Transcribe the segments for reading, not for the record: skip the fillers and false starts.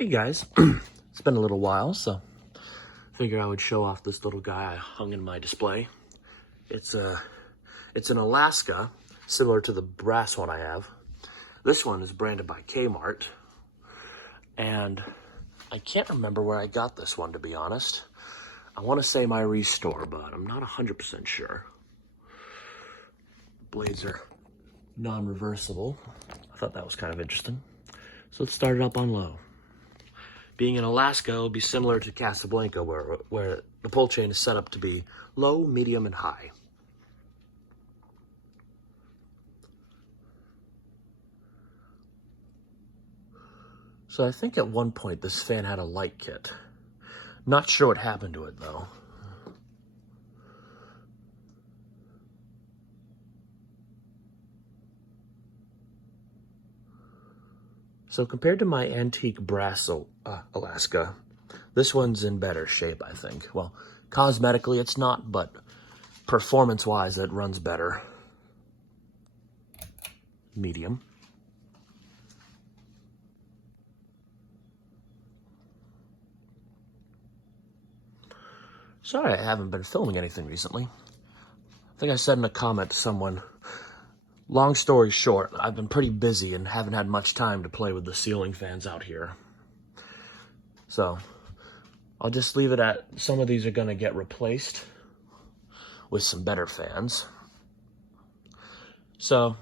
Hey guys, it's been a little while, so figure I would show off this little guy I hung in my display. It's an Alaska, similar to the brass one I have. This one is branded by Kmart, and I can't remember where I got this one, to be honest. I want to say my restore, but I'm not 100% sure. Blades are non-reversible. I thought that was kind of interesting. So let's start it up on low. Being in Alaska, it'll be similar to Casablanca, where the pull chain is set up to be low, medium, and high. So I think at one point this fan had a light kit. Not sure what happened to it though. So compared to my antique brass Alaska, this one's in better shape, I think. Well, cosmetically it's not, but performance-wise it runs better. Medium. Sorry I haven't been filming anything recently. I think I said in a comment to someone, long story short, I've been pretty busy and haven't had much time to play with the ceiling fans out here. So, I'll just leave it at some of these are gonna get replaced with some better fans. So,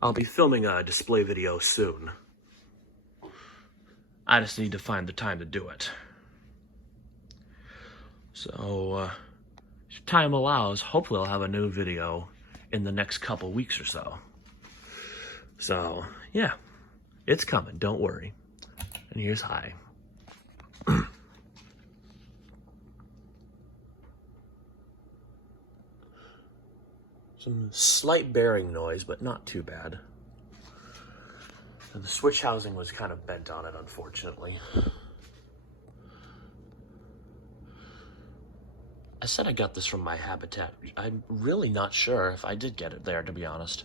I'll be filming a display video soon. I just need to find the time to do it. So, if time allows, hopefully I'll have a new video in the next couple weeks or so. So, yeah, it's coming, don't worry. And here's high. Some slight bearing noise, but not too bad. And the switch housing was kind of bent on it, unfortunately. I said I got this from my Habitat. I'm really not sure if I did get it there, to be honest.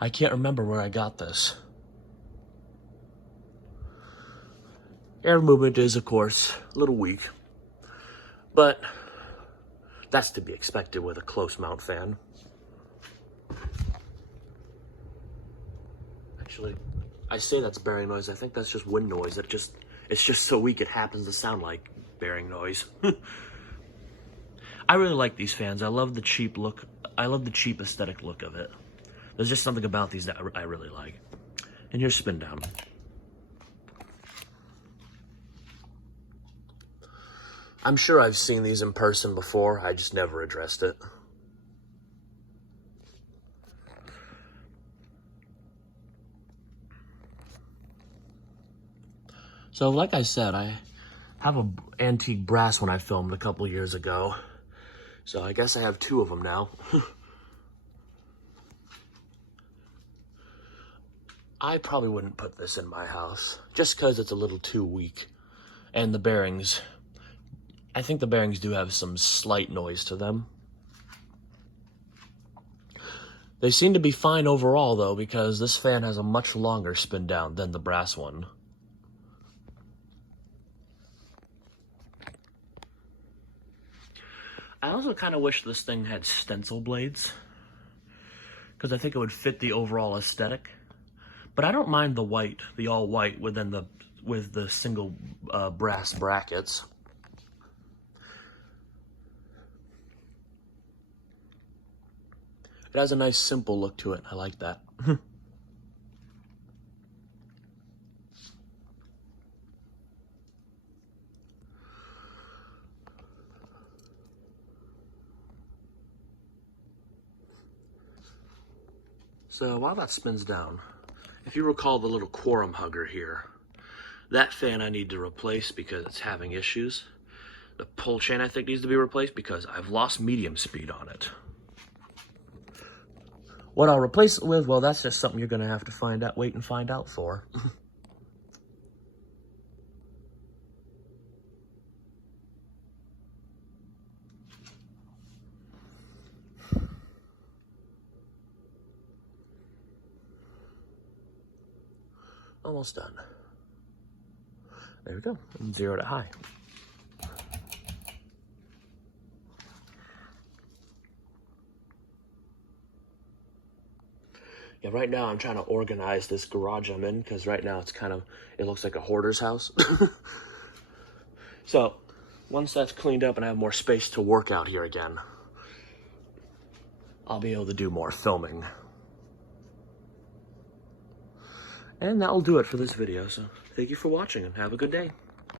I can't remember where I got this. Air movement is, of course, a little weak, but that's to be expected with a close mount fan. Actually, I say that's bearing noise. I think that's just wind noise. It's just so weak it happens to sound like bearing noise. I really like these fans. I love the cheap look. I love the cheap aesthetic look of it. There's just something about these that I really like. And here's spin down. I'm sure I've seen these in person before. I just never addressed it. So like I said, I have an antique brass one I filmed a couple years ago. So I guess I have two of them now. I probably wouldn't put this in my house, just because it's a little too weak. And the bearings, I think the bearings do have some slight noise to them. They seem to be fine overall though, because this fan has a much longer spin down than the brass one. I also kind of wish this thing had stencil blades, because I think it would fit the overall aesthetic. But I don't mind the white, the all white with the single brass brackets. It has a nice simple look to it. I like that. So while that spins down, if you recall the little quorum hugger here, that fan I need to replace because it's having issues. The pull chain I think needs to be replaced because I've lost medium speed on it. What I'll replace it with, well, that's just something you're gonna have to wait and find out for. Almost done. There we go, and zeroed it high. Yeah, right now I'm trying to organize this garage I'm in, because right now it looks like a hoarder's house. So, once that's cleaned up and I have more space to work out here again, I'll be able to do more filming. And that'll do it for this video, so thank you for watching and have a good day.